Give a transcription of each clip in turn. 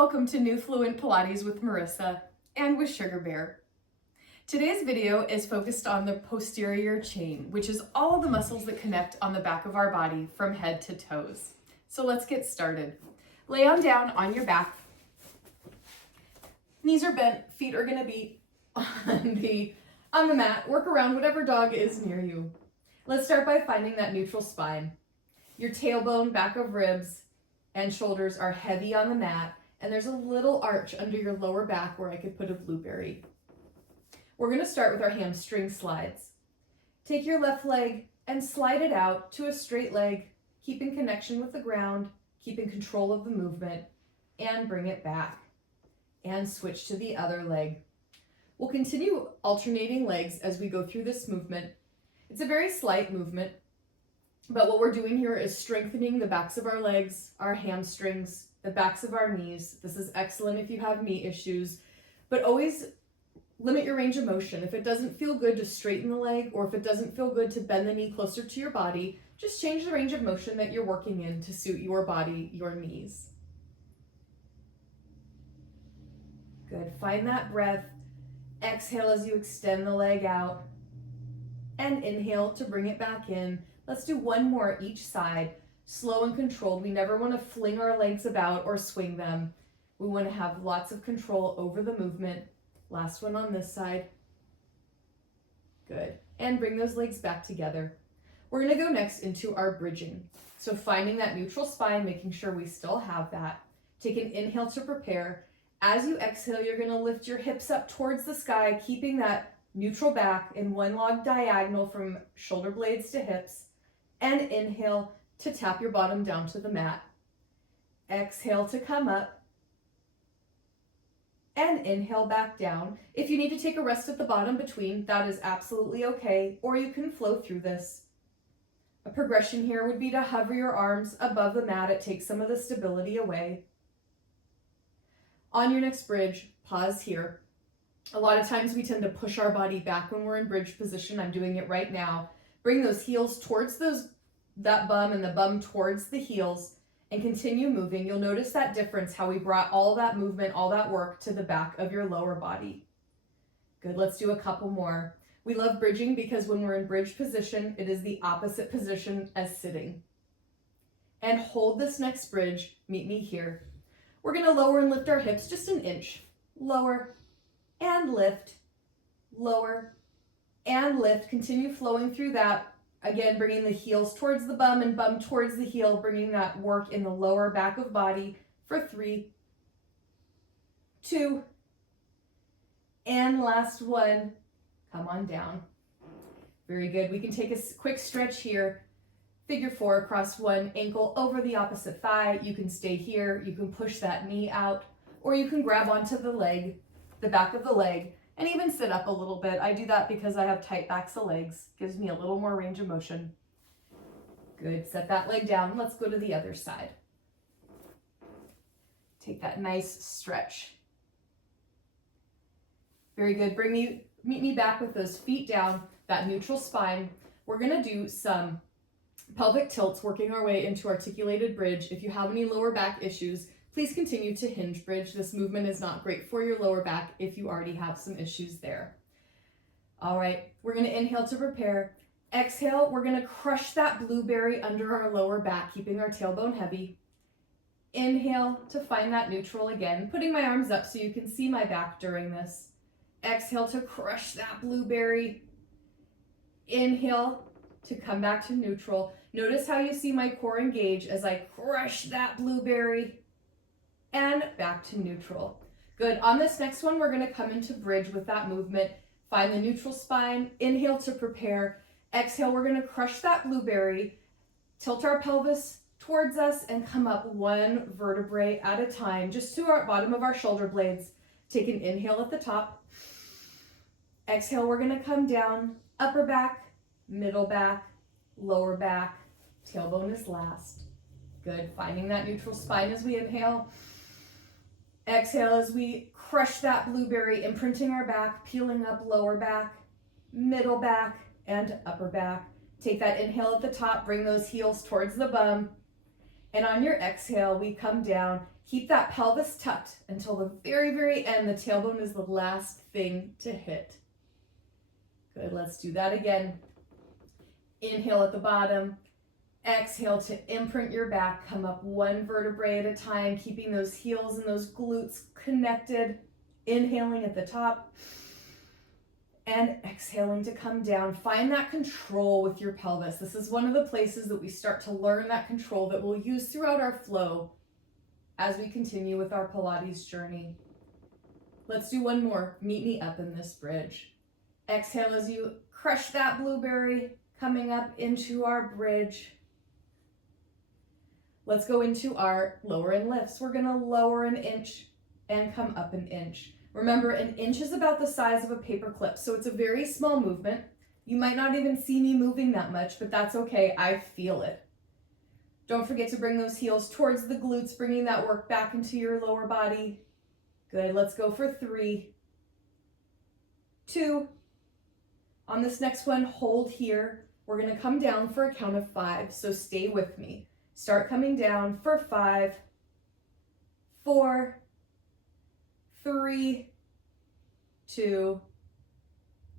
Welcome to Newfluent Pilates with Marissa and with Sugarbear. Today's video is focused on the posterior chain, which is all the muscles that connect on the back of our body from head to toes. So let's get started. Lay down on your back. Knees are bent, feet are gonna be on the mat. Work around whatever dog is near you. Let's start by finding that neutral spine. Your tailbone, back of ribs, and shoulders are heavy on the mat, and there's a little arch under your lower back where I could put a blueberry. We're gonna start with our hamstring slides. Take your left leg and slide it out to a straight leg, keeping connection with the ground, keeping control of the movement, and bring it back. And switch to the other leg. We'll continue alternating legs as we go through this movement. It's a very slight movement, but what we're doing here is strengthening the backs of our legs, our hamstrings, the backs of our knees. This is excellent if you have knee issues, but always limit your range of motion. If it doesn't feel good to straighten the leg, or if it doesn't feel good to bend the knee closer to your body, just change the range of motion that you're working in to suit your body, your knees. Good, find that breath. Exhale as you extend the leg out, and inhale to bring it back in. Let's do one more each side, slow and controlled. We never want to fling our legs about or swing them. We want to have lots of control over the movement. Last one on this side. Good. And bring those legs back together. We're going to go next into our bridging. So finding that neutral spine, making sure we still have that. Take an inhale to prepare. As you exhale, you're going to lift your hips up towards the sky, keeping that neutral back in one long diagonal from shoulder blades to hips. And inhale to tap your bottom down to the mat. Exhale to come up. And inhale back down. If you need to take a rest at the bottom between, that is absolutely okay, or you can flow through this. A progression here would be to hover your arms above the mat. It takes some of the stability away. On your next bridge, pause here. A lot of times we tend to push our body back when we're in bridge position. I'm doing it right now. Bring those heels towards that bum and the bum towards the heels and continue moving. You'll notice that difference, how we brought all that movement, all that work to the back of your lower body. Good, let's do a couple more. We love bridging because when we're in bridge position, it is the opposite position as sitting. And hold this next bridge, meet me here. We're gonna lower and lift our hips just an inch. Lower and lift, lower and lift. Continue flowing through that. Again, bringing the heels towards the bum and bum towards the heel, bringing that work in the lower back of body for 3, 2, and last one. Come on down. Very good. We can take a quick stretch here. Figure 4 across one ankle over the opposite thigh. You can stay here. You can push that knee out, or you can grab onto the leg, the back of the leg, and even sit up a little bit. I do that because I have tight backs of legs. Gives me a little more range of motion. Good, set that leg down. Let's go to the other side. Take that nice stretch. Very good, meet me back with those feet down, that neutral spine. We're gonna do some pelvic tilts, working our way into articulated bridge. If you have any lower back issues, please continue to hinge bridge. This movement is not great for your lower back if you already have some issues there. All right, we're gonna inhale to prepare. Exhale, we're gonna crush that blueberry under our lower back, keeping our tailbone heavy. Inhale to find that neutral again, putting my arms up so you can see my back during this. Exhale to crush that blueberry. Inhale to come back to neutral. Notice how you see my core engage as I crush that blueberry. And back to neutral. Good. On this next one, we're going to come into bridge with that movement. Find the neutral spine. Inhale to prepare. Exhale, we're going to crush that blueberry. Tilt our pelvis towards us and come up one vertebrae at a time, just to our bottom of our shoulder blades. Take an inhale at the top. Exhale, we're going to come down. Upper back, middle back, lower back. Tailbone is last. Good. Finding that neutral spine as we inhale. Exhale as we crush that blueberry, imprinting our back, peeling up lower back, middle back, and upper back. Take that inhale at the top, bring those heels towards the bum. And on your exhale, we come down, Keep that pelvis tucked until the very, very end. The tailbone is the last thing to hit. Good, let's do that again. Inhale at the bottom. Exhale to imprint your back. Come up one vertebrae at a time, keeping those heels and those glutes connected. Inhaling at the top and exhaling to come down. Find that control with your pelvis. This is one of the places that we start to learn that control that we'll use throughout our flow as we continue with our Pilates journey. Let's do one more. Meet me up in this bridge. Exhale as you crush that blueberry, coming up into our bridge. Let's go into our lower and lifts. We're gonna lower an inch and come up an inch. Remember, an inch is about the size of a paper clip, so it's a very small movement. You might not even see me moving that much, but that's okay, I feel it. Don't forget to bring those heels towards the glutes, bringing that work back into your lower body. Good, let's go for 3, 2. On this next one, hold here. We're gonna come down for a count of 5, so stay with me. Start coming down for 5, 4, 3, 2,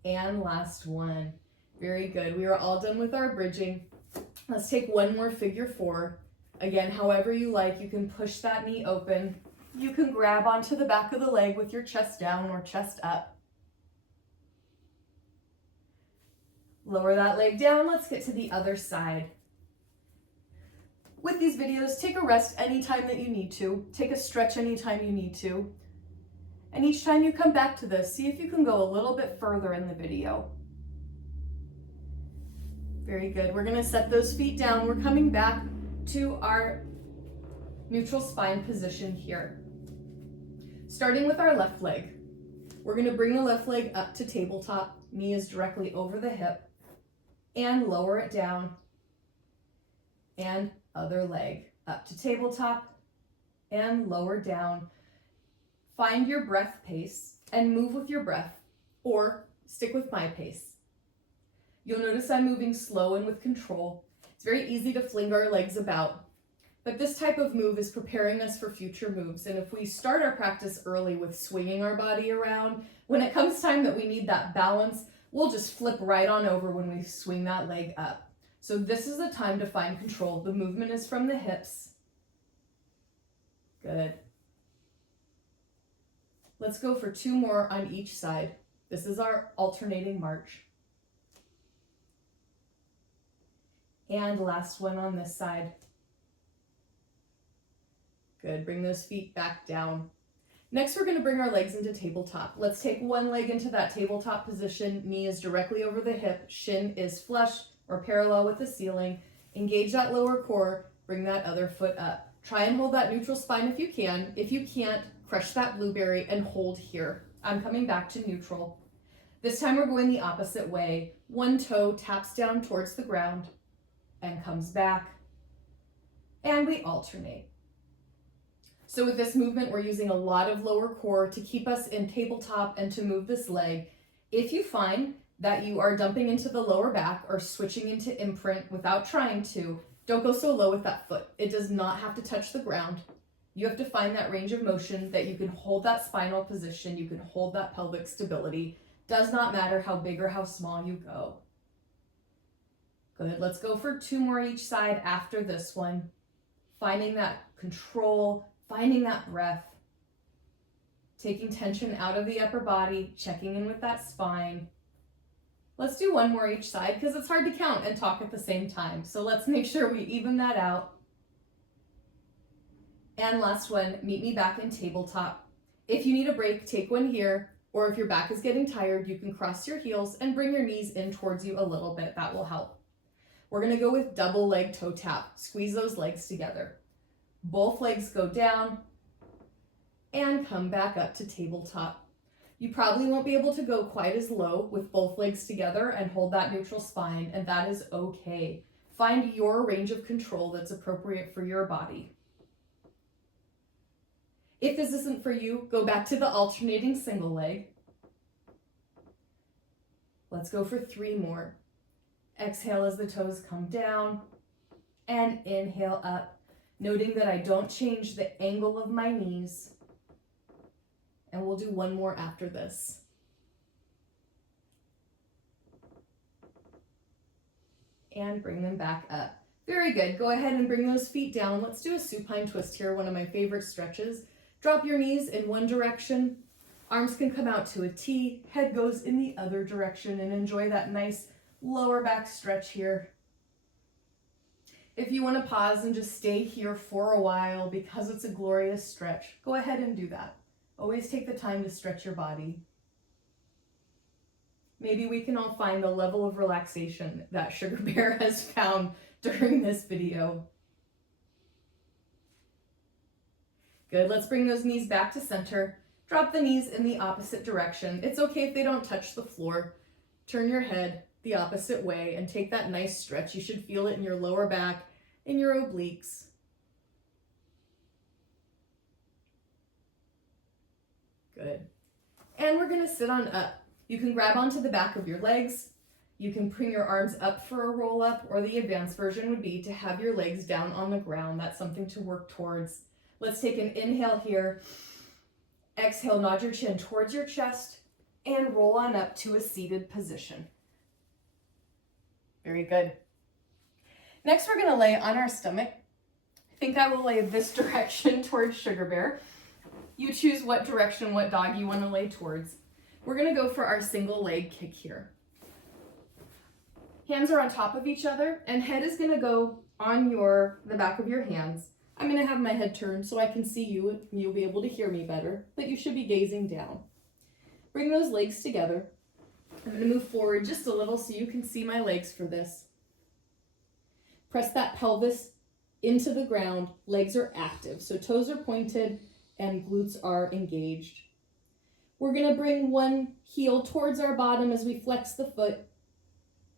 and last one. Very good. We are all done with our bridging. Let's take one more figure 4. Again, however you like, you can push that knee open. You can grab onto the back of the leg with your chest down or chest up. Lower that leg down. Let's get to the other side. With these videos, take a rest anytime that you need to. Take a stretch anytime you need to. And each time you come back to this, see if you can go a little bit further in the video. Very good. We're gonna set those feet down. We're coming back to our neutral spine position here. Starting with our left leg. We're gonna bring the left leg up to tabletop. Knee is directly over the hip. And lower it down. And other leg up to tabletop and lower down. Find your breath pace and move with your breath, or stick with my pace. You'll notice I'm moving slow and with control. It's very easy to fling our legs about, but this type of move is preparing us for future moves. And if we start our practice early with swinging our body around, when it comes time that we need that balance, we'll just flip right on over when we swing that leg up. So this is the time to find control. The movement is from the hips. Good. Let's go for 2 more on each side. This is our alternating march. And last one on this side. Good, bring those feet back down. Next, we're gonna bring our legs into tabletop. Let's take one leg into that tabletop position. Knee is directly over the hip. Shin is flush or parallel with the ceiling. Engage that lower core, bring that other foot up. Try and hold that neutral spine if you can. If you can't, crush that blueberry and hold here. I'm coming back to neutral. This time we're going the opposite way. One toe taps down towards the ground and comes back. And we alternate. So with this movement, we're using a lot of lower core to keep us in tabletop and to move this leg. If you find that you are dumping into the lower back or switching into imprint without trying to, don't go so low with that foot. It does not have to touch the ground. You have to find that range of motion that you can hold that spinal position, you can hold that pelvic stability. Does not matter how big or how small you go. Good, let's go for 2 more each side after this one. Finding that control, finding that breath, taking tension out of the upper body, checking in with that spine. Let's do 1 more each side because it's hard to count and talk at the same time. So let's make sure we even that out. And last one, meet me back in tabletop. If you need a break, take one here, or if your back is getting tired, you can cross your heels and bring your knees in towards you a little bit. That will help. We're gonna go with double leg toe tap. Squeeze those legs together. Both legs go down and come back up to tabletop. You probably won't be able to go quite as low with both legs together and hold that neutral spine, and that is okay. Find your range of control that's appropriate for your body. If this isn't for you, go back to the alternating single leg. Let's go for 3 more. Exhale as the toes come down and inhale up. Noting that I don't change the angle of my knees. And we'll do one more after this. And bring them back up. Very good. Go ahead and bring those feet down. Let's do a supine twist here, one of my favorite stretches. Drop your knees in one direction. Arms can come out to a T. Head goes in the other direction, and enjoy that nice lower back stretch here. If you want to pause and just stay here for a while because it's a glorious stretch, go ahead and do that. Always take the time to stretch your body. Maybe we can all find the level of relaxation that Sugarbear has found during this video. Good, let's bring those knees back to center. Drop the knees in the opposite direction. It's okay if they don't touch the floor. Turn your head the opposite way and take that nice stretch. You should feel it in your lower back, in your obliques. Good. And we're gonna sit on up. You can grab onto the back of your legs. You can bring your arms up for a roll up, or the advanced version would be to have your legs down on the ground. That's something to work towards. Let's take an inhale here. Exhale, nod your chin towards your chest and roll on up to a seated position. Very good. Next, we're gonna lay on our stomach. I think I will lay this direction towards Sugarbear. You choose what direction, what dog you wanna lay towards. We're gonna go for our single leg kick here. Hands are on top of each other, and head is gonna go on the back of your hands. I'm gonna have my head turned so I can see you and you'll be able to hear me better, but you should be gazing down. Bring those legs together. I'm gonna move forward just a little so you can see my legs for this. Press that pelvis into the ground. Legs are active, so toes are pointed and glutes are engaged. We're gonna bring one heel towards our bottom as we flex the foot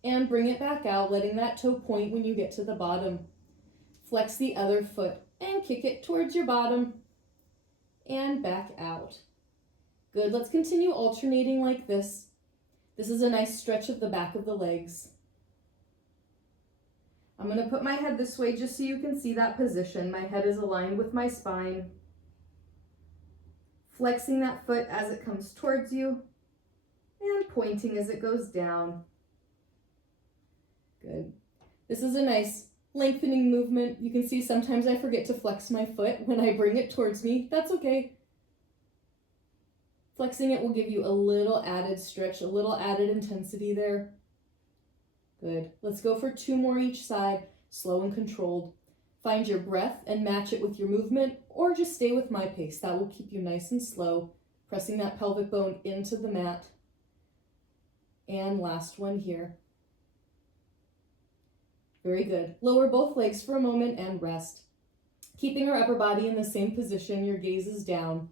and bring it back out, letting that toe point when you get to the bottom. Flex the other foot and kick it towards your bottom and back out. Good, let's continue alternating like this. This is a nice stretch of the back of the legs. I'm gonna put my head this way just so you can see that position. My head is aligned with my spine. Flexing that foot as it comes towards you and pointing as it goes down. Good. This is a nice lengthening movement. You can see sometimes I forget to flex my foot when I bring it towards me. That's okay. Flexing it will give you a little added stretch, a little added intensity there. Good. Let's go for 2 more each side, slow and controlled. Find your breath and match it with your movement, or just stay with my pace. That will keep you nice and slow, pressing that pelvic bone into the mat. And last one here. Very good. Lower both legs for a moment and rest. Keeping our upper body in the same position, your gaze is down,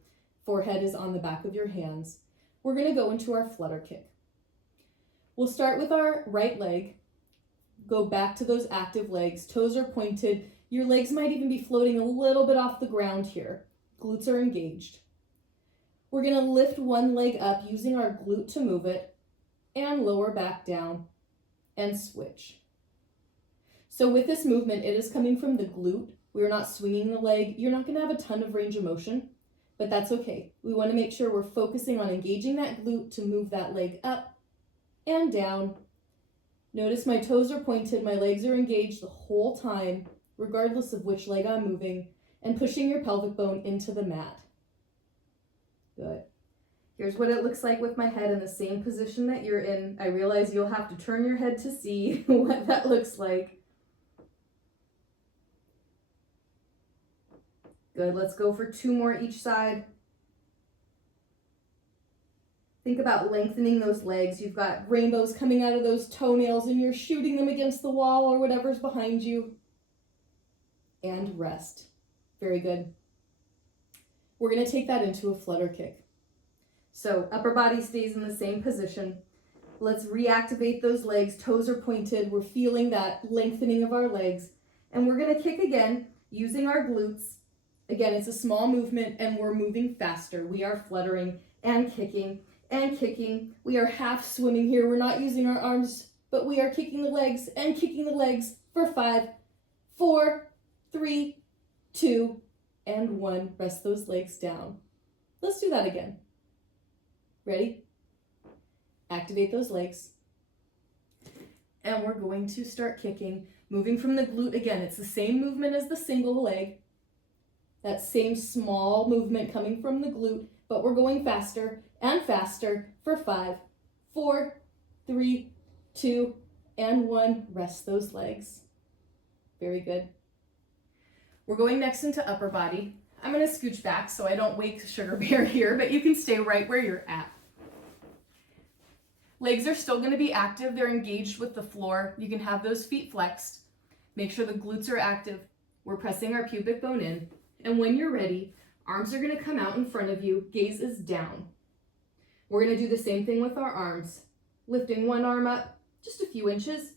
forehead is on the back of your hands. We're gonna go into our flutter kick. We'll start with our right leg, go back to those active legs, toes are pointed, your legs might even be floating a little bit off the ground here. Glutes are engaged. We're gonna lift one leg up using our glute to move it and lower back down and switch. So with this movement, it is coming from the glute. We're not swinging the leg. You're not gonna have a ton of range of motion, but that's okay. We wanna make sure we're focusing on engaging that glute to move that leg up and down. Notice my toes are pointed, my legs are engaged the whole time, regardless of which leg I'm moving, and pushing your pelvic bone into the mat. Good. Here's what it looks like with my head in the same position that you're in. I realize you'll have to turn your head to see what that looks like. Good, let's go for 2 more each side. Think about lengthening those legs. You've got rainbows coming out of those toenails and you're shooting them against the wall or whatever's behind you. And rest. Very good. We're gonna take that into a flutter kick. So upper body stays in the same position. Let's reactivate those legs. Toes are pointed. We're feeling that lengthening of our legs. And we're gonna kick again using our glutes. Again, it's a small movement and we're moving faster. We are fluttering and kicking and kicking. We are half swimming here. We're not using our arms, but we are kicking the legs and kicking the legs for 5, 4, 3, 2, and 1. Rest those legs down. Let's do that again. Ready? Activate those legs. And we're going to start kicking, moving from the glute again. It's the same movement as the single leg. That same small movement coming from the glute, but we're going faster and faster for 5, 4, 3, 2, and 1. Rest those legs. Very good. We're going next into upper body. I'm going to scooch back so I don't wake Sugarbear here, but you can stay right where you're at. Legs are still going to be active. They're engaged with the floor. You can have those feet flexed. Make sure the glutes are active. We're pressing our pubic bone in. And when you're ready, arms are going to come out in front of you. Gaze is down. We're going to do the same thing with our arms. Lifting one arm up just a few inches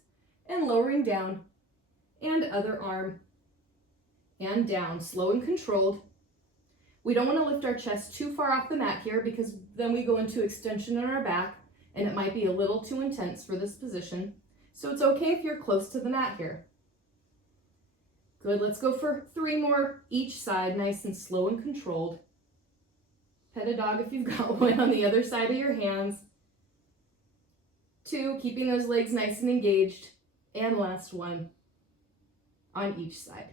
and lowering down. And other arm and down. Slow and controlled. We don't want to lift our chest too far off the mat here because then we go into extension in our back. And it might be a little too intense for this position. So it's okay if you're close to the mat here. Good, let's go for 3 more each side, nice and slow and controlled. Pet a dog if you've got one on the other side of your hands. 2, keeping those legs nice and engaged. And last one on each side.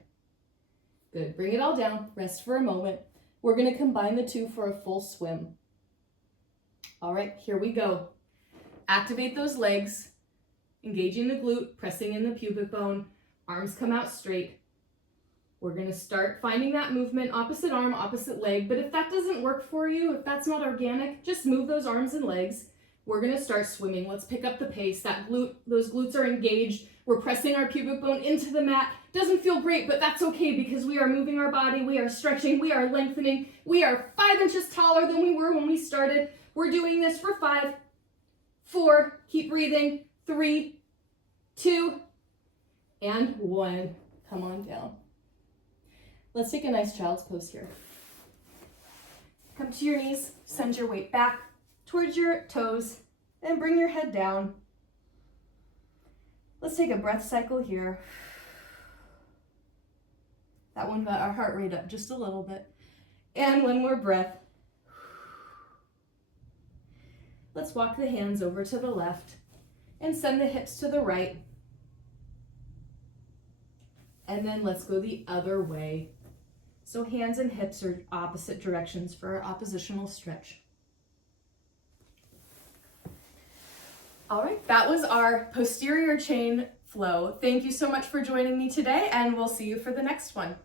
Good, bring it all down, rest for a moment. We're gonna combine the 2 for a full swim. All right, here we go. Activate those legs, engaging the glute, pressing in the pubic bone, arms come out straight. We're gonna start finding that movement, opposite arm, opposite leg, but if that doesn't work for you, if that's not organic, just move those arms and legs. We're gonna start swimming. Let's pick up the pace. Those glutes are engaged. We're pressing our pubic bone into the mat. Doesn't feel great, but that's okay because we are moving our body, we are stretching, we are lengthening. We are 5 inches taller than we were when we started. We're doing this for 5, 4, keep breathing, 3, 2, and 1. Come on down. Let's take a nice child's pose here. Come to your knees, send your weight back towards your toes, and bring your head down. Let's take a breath cycle here. That one got our heart rate up just a little bit. And one more breath. Let's walk the hands over to the left and send the hips to the right. And then let's go the other way. So hands and hips are opposite directions for our oppositional stretch. All right, that was our posterior chain flow. Thank you so much for joining me today, and we'll see you for the next one.